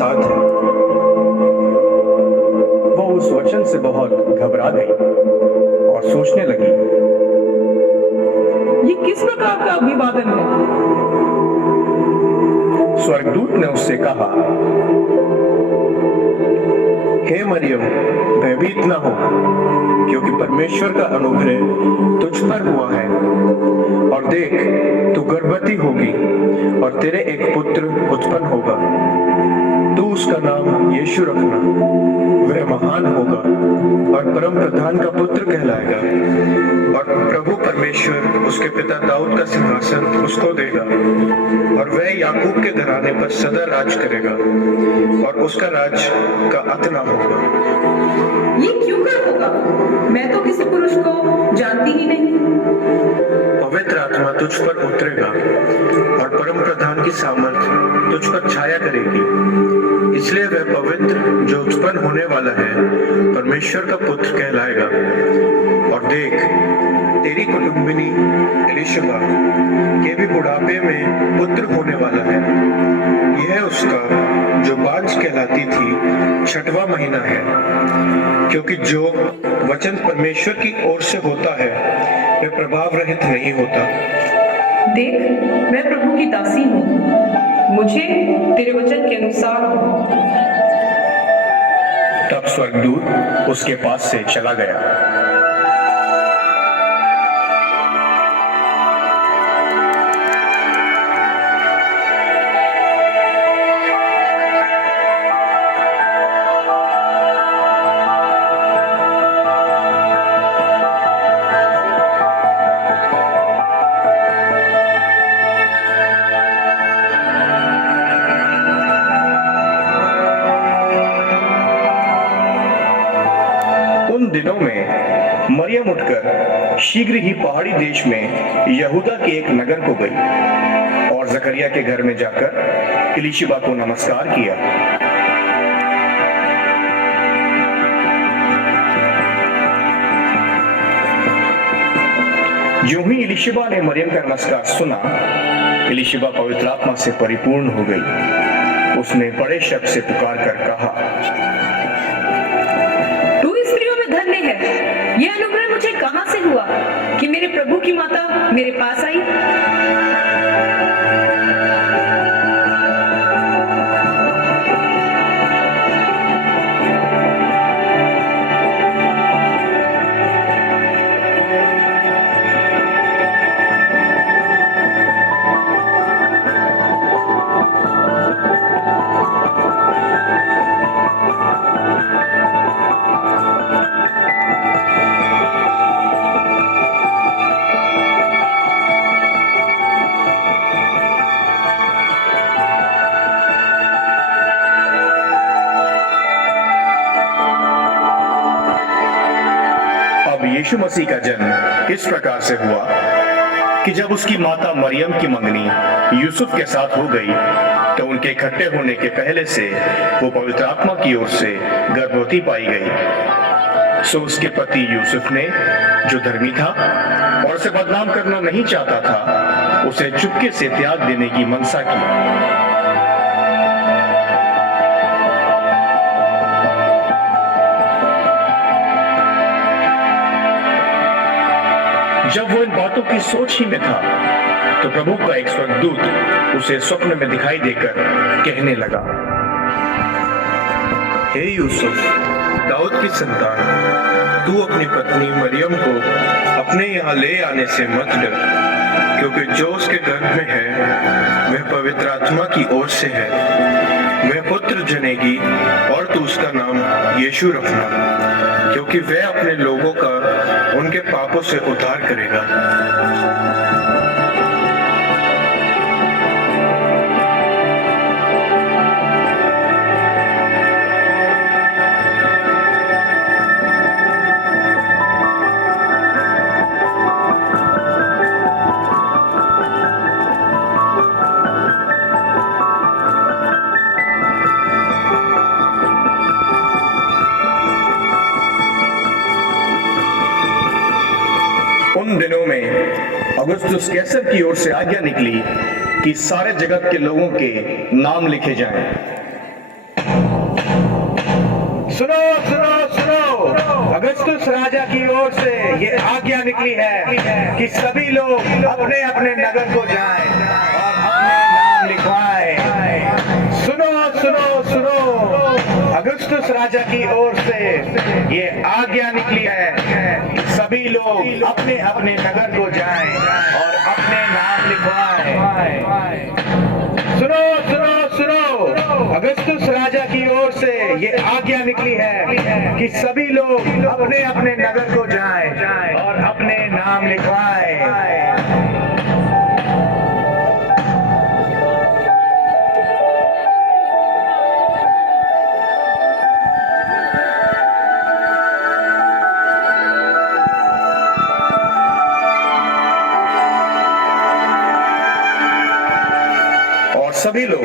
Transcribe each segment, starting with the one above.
साथ है। वो उस वचन से बहुत घबरा गई और सोचने लगी, ये किस प्रकार का अभिवादन है? स्वर्गदूत ने उससे कहा, हे मरियम, भयभीत न हो, क्योंकि परमेश्वर का अनुग्रह तुझ पर हुआ है। और देख, तू गर्भवती होगी और तेरे एक पुत्र उत्पन्न होगा। तू उसका नाम यीशु रखना। वह महान होगा और परम प्रधान का पुत्र कहलाएगा। और प्रभु परमेश्वर उसके पिता दाऊद का सिंहासन उसको देगा, और वह याकूब के घराने पर सदा राज करेगा, और उसका राज का अंत न होगा। ये क्यों कर होगा? मैं तो किसी पुरुष को जानती ही नहीं। पवित्र आत्मा तुझ पर उतरेगा और परम प्रधान की सामर्थ तुझ पर छाया करेगी। इसलिए वह पवित्र जो उत्पन्न होने वाला है परमेश्वर का पुत्र कहलाएगा। और देख, तेरी कुटुंबिनी एलिशबा के भी बुढ़ापे में पुत्र होने वाला है। यह उसका जो बांझ कहलाती थी 6वां महीना है, क्योंकि जो वचन परमेश्वर की ओर से होता है वह प्रभाव रहित नहीं होता। देख, मैं प्रभु की दासी हूँ, मुझे तेरे वचन के अनुसार हो। तब स्वर्गदूत उसके पास से चला गया। उन दिनों में मरियम उठकर शीघ्र ही पहाड़ी देश में यहूदा के एक नगर को गई और जकरिया के घर में जाकर एलिशबा को नमस्कार किया। यूं ही एलिशबा ने मरियम का नमस्कार सुना, एलिशबा पवित्र आत्मा से परिपूर्ण हो गई। उसने बड़े शब्द से पुकार कर कहा, धन्य है, यह अनुग्रह मुझे कहां से हुआ कि मेरे प्रभु की माता मेरे पास आई? यीशु मसीह का जन्म इस प्रकार से हुआ कि जब उसकी माता मरियम की मंगनी यूसुफ के साथ हो गई तो उनके इकट्ठे होने के पहले से वो पवित्र आत्मा की ओर से गर्भवती पाई गई। सो उसके पति यूसुफ ने, जो धर्मी था और उसे बदनाम करना नहीं चाहता था, उसे चुपके से त्याग देने की मनसा की। जब वो इन बातों की सोच ही में था तो प्रभु का एक स्वर्गदूत उसे स्वप्न में दिखाई देकर कहने लगा, हे यूसुफ, दाऊद की संतान, तू अपनी पत्नी मरियम को अपने यहाँ ले आने से मत डर, क्योंकि जो उसके गर्भ में है वह पवित्र आत्मा की ओर से है। वह पुत्र जनेगी और तू उसका नाम यीशु रखना, क्योंकि वह अपने लोगों का उनके पापों से उद्धार करेगा। उन दिनों में अगुस्तुस कैसर की ओर से आज्ञा निकली कि सारे जगत के लोगों के नाम लिखे जाएं। सुनो सुनो सुनो, अगस्तुस राजा की ओर से ये आज्ञा निकली है कि सभी लोग अपने अपने नगर को जाएं और अपने नाम लिखवाएं। सुनो सुनो सुनो, अगस्तुस राजा की ओर से ये आज्ञा निकली है कि सभी लोग अपने अपने नगर को जाएं और अपने नाम लिखवाएं। सुनो सुनो सुनो, अगस्तुस राजा की ओर से ये आज्ञा निकली है कि सभी लोग अपने अपने नगर को जाएं और अपने नाम लिखवाएं। और सभी लोग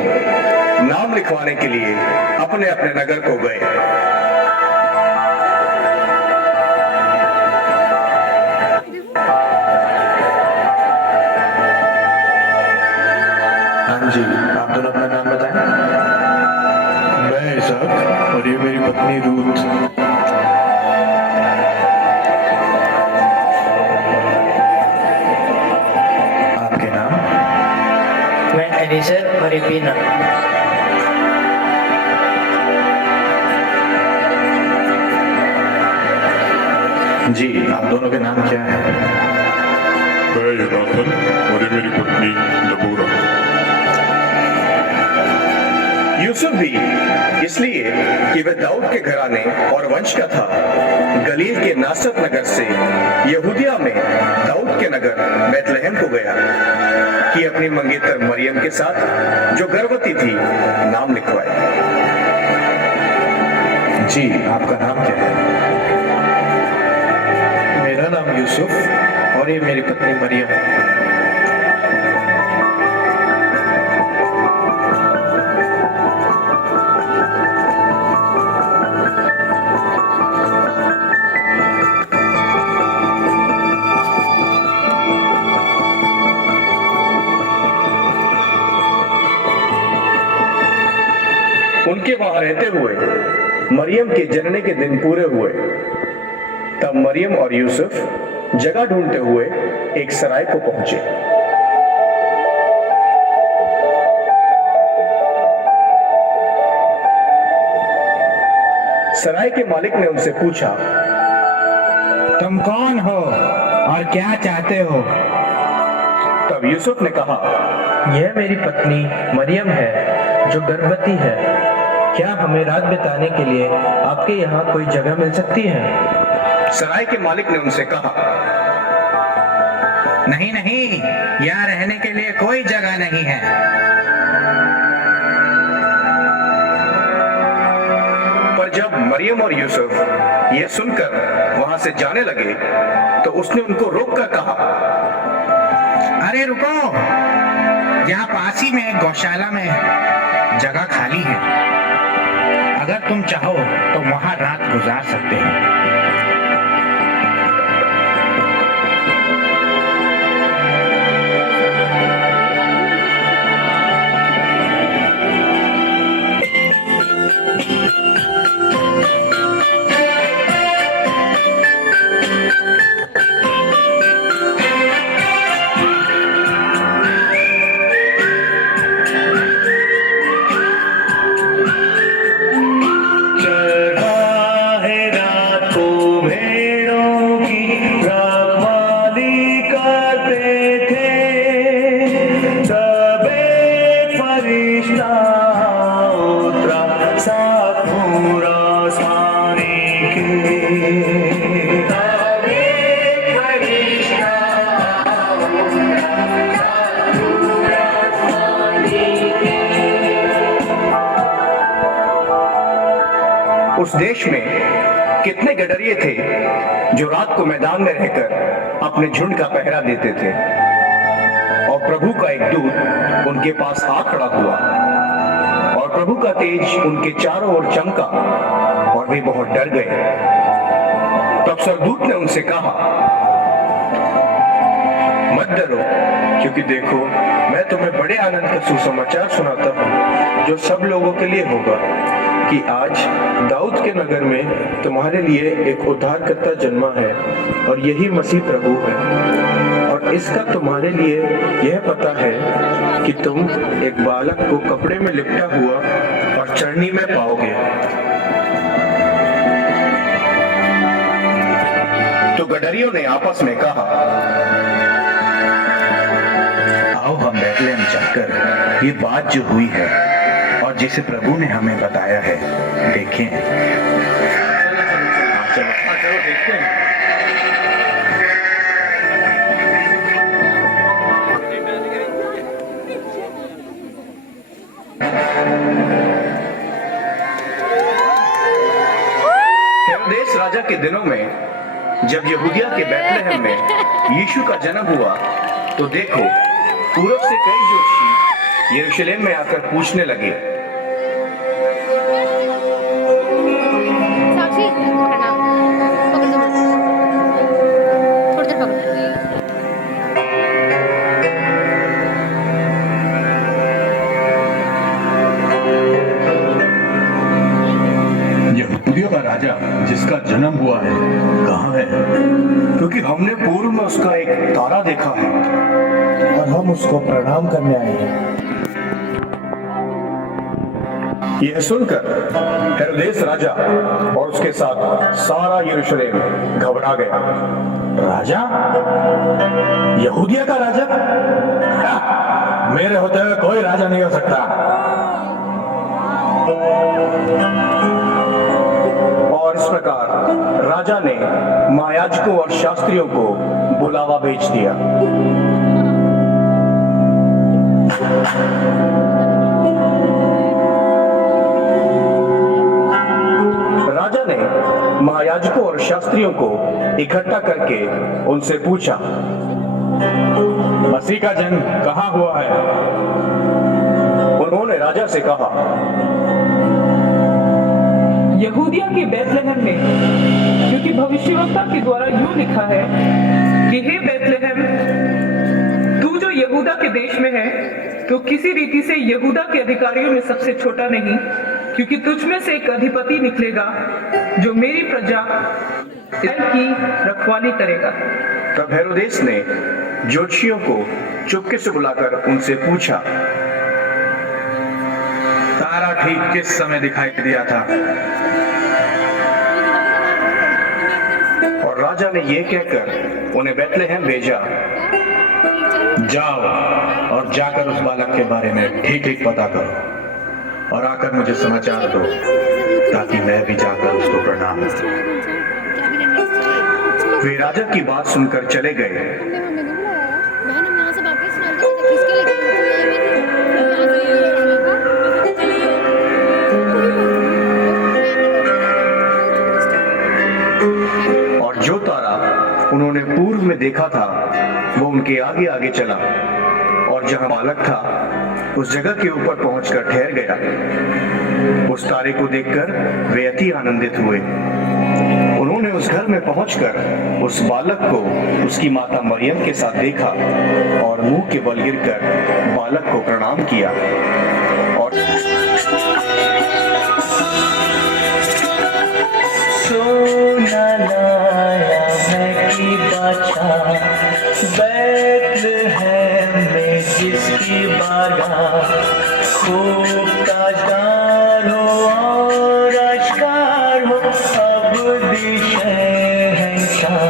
नाम लिखवाने के लिए अपने अपने नगर को गए। हाँ जी, आप दोनों अपना नाम बताएं। मैं इसहाक और ये मेरी पत्नी रूथ। आपके नाम? मैं एलिसर और इबीना। जी, आप दोनों के नाम क्या है? मैं योनाथन और ये मेरी पत्नी दबोरा। यूसुफ भी इसलिए कि वह दाऊद के घराने और वंश का था, गलील के नासरत नगर से यहूदिया में दाऊद के नगर बैतलहम को गया कि अपनी मंगेतर मरियम के साथ जो गर्भवती थी नाम लिखवाए। जी, आपका नाम क्या है? मेरा नाम यूसुफ और ये मेरी पत्नी मरियम। उनके वहां रहते हुए मरियम के जनने के दिन पूरे हुए। तब मरियम और यूसुफ जगह ढूंढते हुए एक सराय को पहुंचे। सराय के मालिक ने उनसे पूछा, तुम कौन हो और क्या चाहते हो? तब यूसुफ ने कहा, यह मेरी पत्नी मरियम है जो गर्भवती है। क्या हमें रात बिताने के लिए आपके यहाँ कोई जगह मिल सकती है? सराय के मालिक ने उनसे कहा, नहीं नहीं, यहाँ रहने के लिए कोई जगह नहीं है। पर जब मरियम और यूसुफ यह सुनकर वहां से जाने लगे तो उसने उनको रोककर कहा, अरे रुको, यहाँ पास ही में गौशाला में जगह खाली है। अगर तुम चाहो तो वहां रात गुजार सकते हो। उस देश में कितने गडरिये थे जो रात को मैदान में रहकर अपने झुंड का पहरा देते थे। और प्रभु का एक दूत उनके पास आ खड़ा हुआ और प्रभु का तेज उनके चारों ओर चमका और वे बहुत डर गए। तब स्वर्गदूत ने उनसे कहा, मत डरो, क्योंकि देखो मैं तुम्हें बड़े आनंद का सुसमाचार सुनाता हूँ जो सब लोगों के लिए होगा। कि आज दाऊद के नगर में तुम्हारे लिए एक उद्धारकर्ता जन्मा है और यही मसीह प्रभु है। और इसका तुम्हारे लिए यह पता है कि तुम एक बालक को कपड़े में लिपटा हुआ और चरनी में पाओगे। तो गडरियों ने आपस में कहा, आओ हम बैतलहम जाकर ये बात जो हुई है और जिसे प्रभु ने हमें बताया है देखें। चलो देखते हैं। हेरोदेस राजा के दिनों में जब यहूदिया के बैतलहम में यीशु का जन्म हुआ तो देखो, पूरब से कई ज्योतिषी यरूशलेम में आकर पूछने लगे, साक्षी प्रणाम, पकड़ दो, थोड़ी देर पकड़। यहूदियों का राजा जिसका जन्म हुआ है कहाँ है? क्योंकि हमने पूर्व में उसका एक तारा देखा है और हम उसको प्रणाम करने आए हैं। यह सुनकर हेरोदेस राजा और उसके साथ सारा यरूशलेम घबरा गया। राजा? यहूदिया का राजा? मेरे होते हुए कोई राजा नहीं हो सकता। और इस प्रकार राजा ने महायाजकों और शास्त्रियों को बुलावा भेज दिया। राजा ने महायाजकों और शास्त्रियों को इकट्ठा करके उनसे पूछा, मसीह का जन्म कहाँ हुआ है? उन्होंने राजा से कहा, यहूदिया के बैतलहम में, क्योंकि भविष्यवक्ता के द्वारा यूं लिखा है कि हे बैतलहम, तू जो यहूदा के देश में है, तो किसी रीति से यहूदा के अधिकारियों में सबसे छोटा नहीं, क्योंकि तुझ में से एक अधिपति निकलेगा जो मेरी प्रजा इस्राएल की रखवाली करेगा। तब हेरोदेस ने ज्योतिषियों को चुपके से बुलाकर उनसे पूछा, तारा ठीक किस समय दिखाई दिया था? और राजा ने यह कहकर उन्हें बैतलहम भेजा। जाओ और जाकर उस बालक के बारे में ठीक ठीक पता करो और आकर मुझे समाचार दो, ताकि मैं भी जाकर उसको प्रणाम करूं। वे राजा की बात सुनकर चले गए। हमने हमें नहीं बुलाया यार। बहन हम यहाँ से वापस सुनाई देते थे, किसके लेके गई थी? ये मेरी यहाँ से ये और जो तारा उन्होंने पूर्व में देखा था वो उनके आगे आगे चला और जहां बालक था उस जगह के ऊपर पहुंचकर ठहर गया। उस तारे को देखकर वे अति आनंदित हुए। उन्होंने उस घर में पहुंचकर उस बालक को उसकी माता मरियम के साथ देखा और मुंह के बल गिरकर बालक को प्रणाम किया। और सोना लाया है कि बादशाह बैतलहम में जिसकी बारात खूब ताजदार हो और आश्कार हो अब शहंशाह।